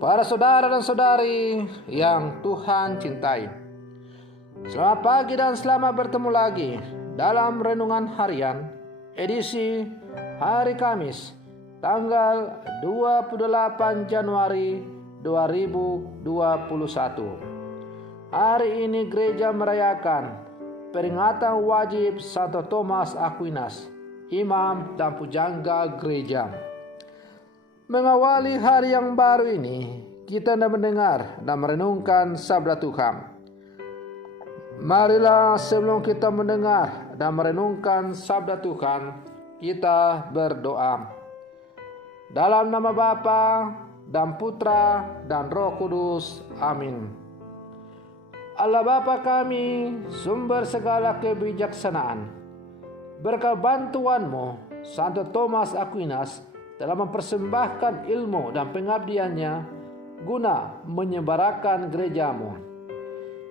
Para saudara dan saudari yang Tuhan cintai, selamat pagi dan selamat bertemu lagi dalam Renungan Harian edisi hari Kamis tanggal 28 Januari 2021. Hari ini gereja merayakan peringatan wajib Santo Thomas Aquinas, imam dan pujangga gereja. Mengawali hari yang baru ini, kita hendak mendengar dan merenungkan sabda Tuhan. Marilah sebelum kita mendengar dan merenungkan sabda Tuhan, kita berdoa. Dalam nama Bapa dan Putra dan Roh Kudus. Amin. Allah Bapa kami, sumber segala kebijaksanaan, berkat bantuan-Mu, Santo Thomas Aquinas telah mempersembahkan ilmu dan pengabdiannya guna menyebarkan gereja-Mu.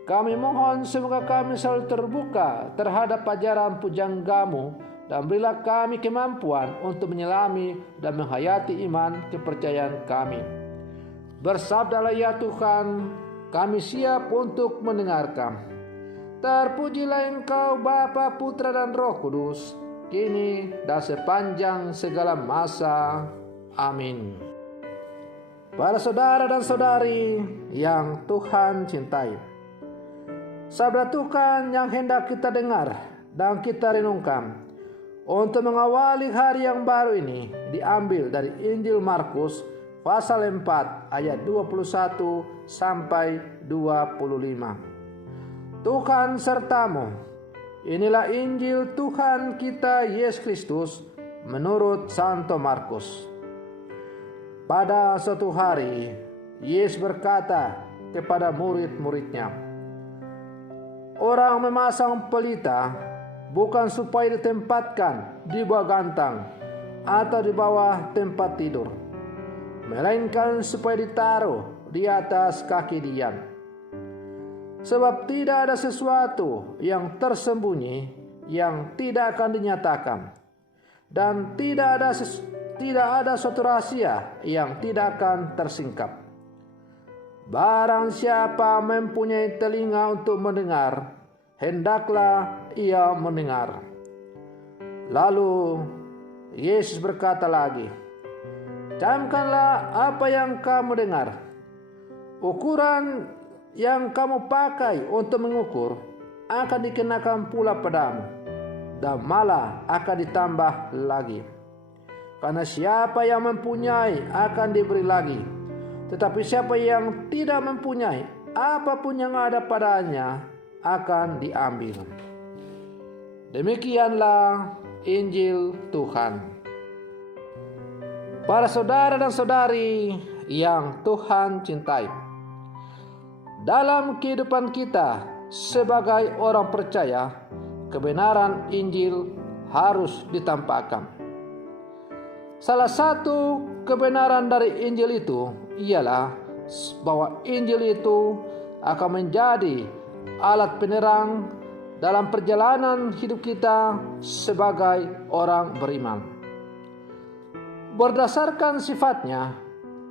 Kami mohon semoga kami selalu terbuka terhadap ajaran pujangga-Mu dan berilah kami kemampuan untuk menyelami dan menghayati iman kepercayaan kami. Bersabdalah ya Tuhan, kami siap untuk mendengarkan. Terpujilah Engkau Bapa, Putra dan Roh Kudus, kini dan sepanjang segala masa. Amin. Para saudara dan saudari yang Tuhan cintai, sabda Tuhan yang hendak kita dengar dan kita renungkan untuk mengawali hari yang baru ini diambil dari Injil Markus pasal 4 ayat 21 sampai 25. Tuhan sertamu. Inilah Injil Tuhan kita Yesus Kristus menurut Santo Markus. Pada suatu hari, Yesus berkata kepada murid-muridnya, orang memasang pelita bukan supaya ditempatkan di bawah gantang atau di bawah tempat tidur, melainkan supaya ditaruh di atas kaki dian. Sebab tidak ada sesuatu yang tersembunyi yang tidak akan dinyatakan, dan tidak ada suatu rahasia yang tidak akan tersingkap. Barang siapa mempunyai telinga untuk mendengar, hendaklah ia mendengar. Lalu Yesus berkata lagi, camkanlah apa yang kamu dengar. Ukuran yang kamu pakai untuk mengukur akan dikenakan pula padamu, dan malah akan ditambah lagi. Karena siapa yang mempunyai akan diberi lagi, tetapi siapa yang tidak mempunyai, apapun yang ada padanya akan diambil. Demikianlah Injil Tuhan. Para saudara dan saudari yang Tuhan cintai, dalam kehidupan kita sebagai orang percaya, kebenaran Injil harus ditampakkan. Salah satu kebenaran dari Injil itu ialah bahwa Injil itu akan menjadi alat penerang dalam perjalanan hidup kita sebagai orang beriman. Berdasarkan sifatnya,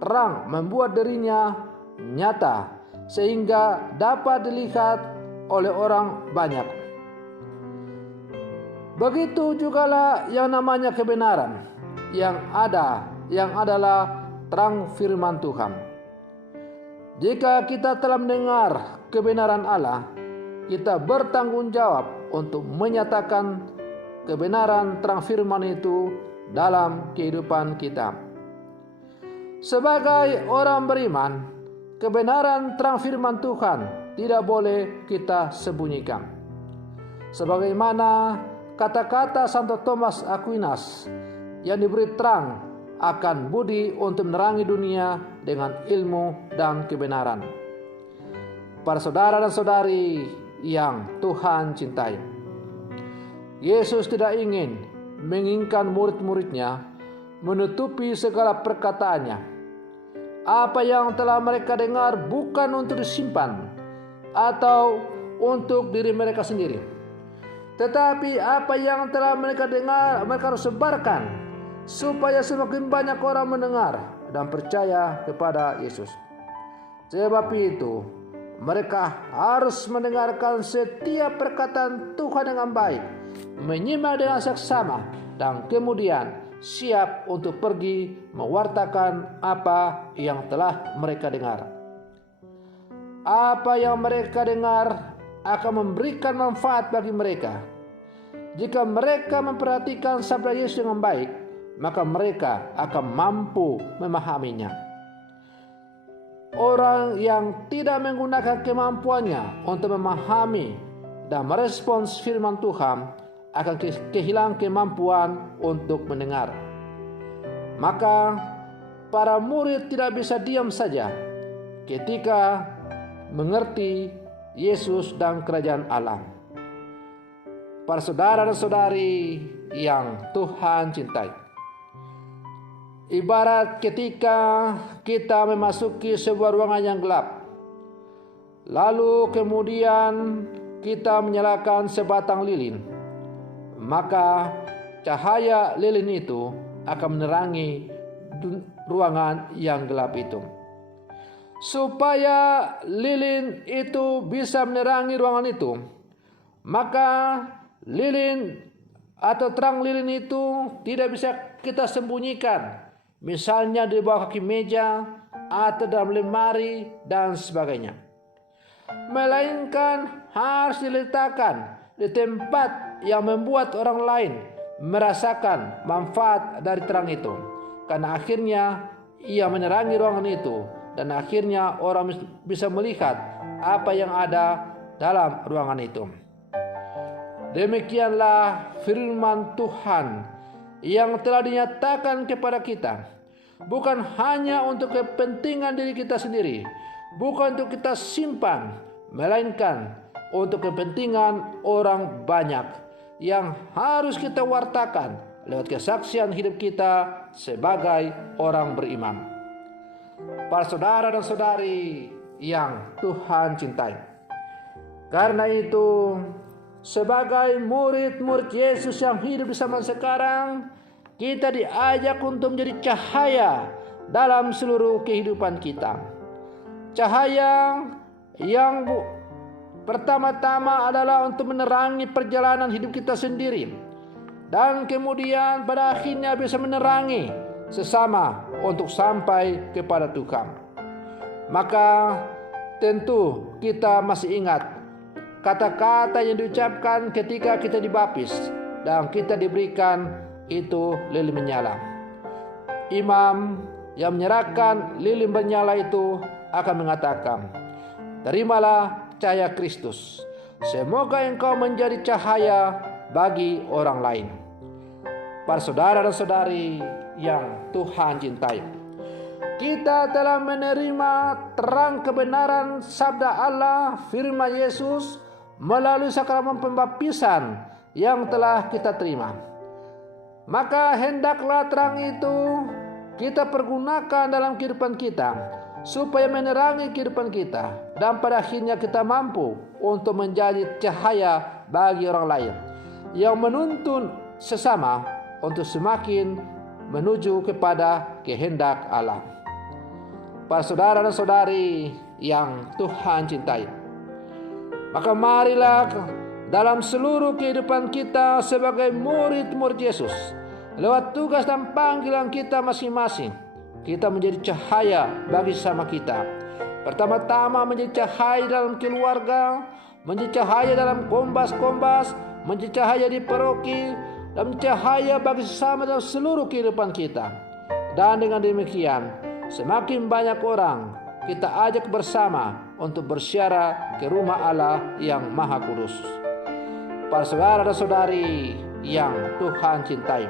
terang membuat dirinya nyata sehingga dapat dilihat oleh orang banyak. Begitu jugalah yang namanya kebenaran yang adalah terang firman Tuhan. Jika kita telah mendengar kebenaran Allah, kita bertanggung jawab untuk menyatakan kebenaran terang firman itu dalam kehidupan kita. Sebagai orang beriman, kebenaran terang firman Tuhan tidak boleh kita sembunyikan. Sebagaimana kata-kata Santo Thomas Aquinas yang diberi terang akan budi untuk menerangi dunia dengan ilmu dan kebenaran. Para saudara dan saudari yang Tuhan cintai, Yesus tidak ingin menginginkan murid-muridnya menutupi segala perkataannya. Apa yang telah mereka dengar bukan untuk disimpan atau untuk diri mereka sendiri, tetapi apa yang telah mereka dengar mereka harus sebarkan supaya semakin banyak orang mendengar dan percaya kepada Yesus. Sebab itu, mereka harus mendengarkan setiap perkataan Tuhan dengan baik, menyimak dengan seksama, dan kemudian siap untuk pergi mewartakan apa yang telah mereka dengar. Apa yang mereka dengar akan memberikan manfaat bagi mereka. Jika mereka memperhatikan sabda Yesus dengan baik, maka mereka akan mampu memahaminya. Orang yang tidak menggunakan kemampuannya untuk memahami dan merespons firman Tuhan akan kehilangan kemampuan untuk mendengar. Maka para murid tidak bisa diam saja ketika mengerti Yesus dan kerajaan Allah. Para saudara dan saudari yang Tuhan cintai, ibarat ketika kita memasuki sebuah ruangan yang gelap, lalu kemudian kita menyalakan sebatang lilin, maka cahaya lilin itu akan menerangi ruangan yang gelap itu. Supaya lilin itu bisa menerangi ruangan itu, maka lilin atau terang lilin itu tidak bisa kita sembunyikan, misalnya di bawah kaki meja atau dalam lemari dan sebagainya, melainkan harus diletakkan di tempat yang membuat orang lain merasakan manfaat dari terang itu, karena akhirnya ia menerangi ruangan itu dan akhirnya orang bisa melihat apa yang ada dalam ruangan itu. Demikianlah firman Tuhan yang telah dinyatakan kepada kita, bukan hanya untuk kepentingan diri kita sendiri, bukan untuk kita simpan, melainkan untuk kepentingan orang banyak yang harus kita wartakan lewat kesaksian hidup kita sebagai orang beriman. Para saudara dan saudari yang Tuhan cintai, karena itu sebagai murid-murid Yesus yang hidup di zaman sekarang, kita diajak untuk menjadi cahaya dalam seluruh kehidupan kita. Cahaya yang pertama-tama adalah untuk menerangi perjalanan hidup kita sendiri, dan kemudian pada akhirnya bisa menerangi sesama untuk sampai kepada Tuhan. Maka tentu kita masih ingat kata-kata yang diucapkan ketika kita dibaptis dan kita diberikan itu lilin menyala. Imam yang menyerahkan lilin menyala itu akan mengatakan, "Terimalah cahaya Kristus. Semoga engkau menjadi cahaya bagi orang lain." Para saudara dan saudari yang Tuhan cintai, kita telah menerima terang kebenaran sabda Allah, firman Yesus, melalui sakramen pembaptisan yang telah kita terima. Maka hendaklah terang itu kita pergunakan dalam kehidupan kita, supaya menerangi kehidupan kita, dan pada akhirnya kita mampu untuk menjadi cahaya bagi orang lain, yang menuntun sesama untuk semakin menuju kepada kehendak Allah. Para saudara dan saudari yang Tuhan cintai, maka marilah dalam seluruh kehidupan kita sebagai murid-murid Yesus, lewat tugas dan panggilan kita masing-masing, kita menjadi cahaya bagi sesama kita. Pertama-tama menjadi cahaya dalam keluarga, menjadi cahaya dalam kombas-kombas, menjadi cahaya di paroki, dan cahaya bagi sesama dalam seluruh kehidupan kita. Dan dengan demikian, semakin banyak orang kita ajak bersama untuk bersiara ke rumah Allah yang Maha Kudus. Para saudara dan saudari yang Tuhan cintai,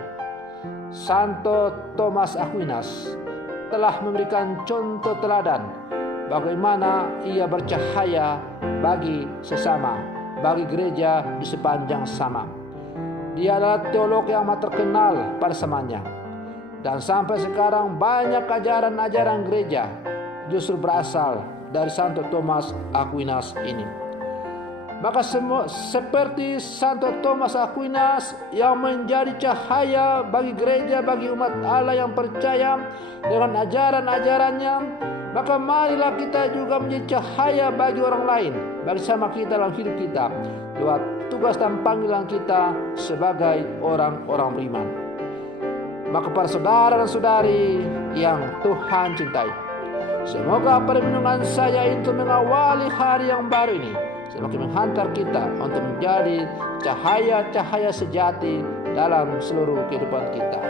Santo Thomas Aquinas telah memberikan contoh teladan bagaimana ia bercahaya bagi sesama, bagi gereja di sepanjang zaman. Dia adalah teolog yang amat terkenal pada zamannya, dan sampai sekarang banyak ajaran-ajaran gereja justru berasal dari Santo Thomas Aquinas ini. Maka seperti Santo Thomas Aquinas yang menjadi cahaya bagi gereja, bagi umat Allah yang percaya dengan ajaran-ajarannya, maka marilah kita juga menjadi cahaya bagi orang lain, bagi sama kita dalam hidup kita, lewat tugas dan panggilan kita sebagai orang-orang beriman. Maka para saudara dan saudari yang Tuhan cintai, semoga perlindungan saya itu mengawali hari yang baru ini semakin menghantar kita untuk menjadi cahaya-cahaya sejati dalam seluruh kehidupan kita.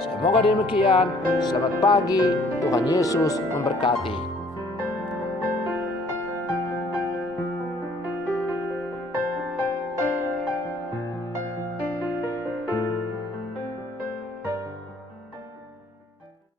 Semoga demikian. Selamat pagi, Tuhan Yesus memberkati.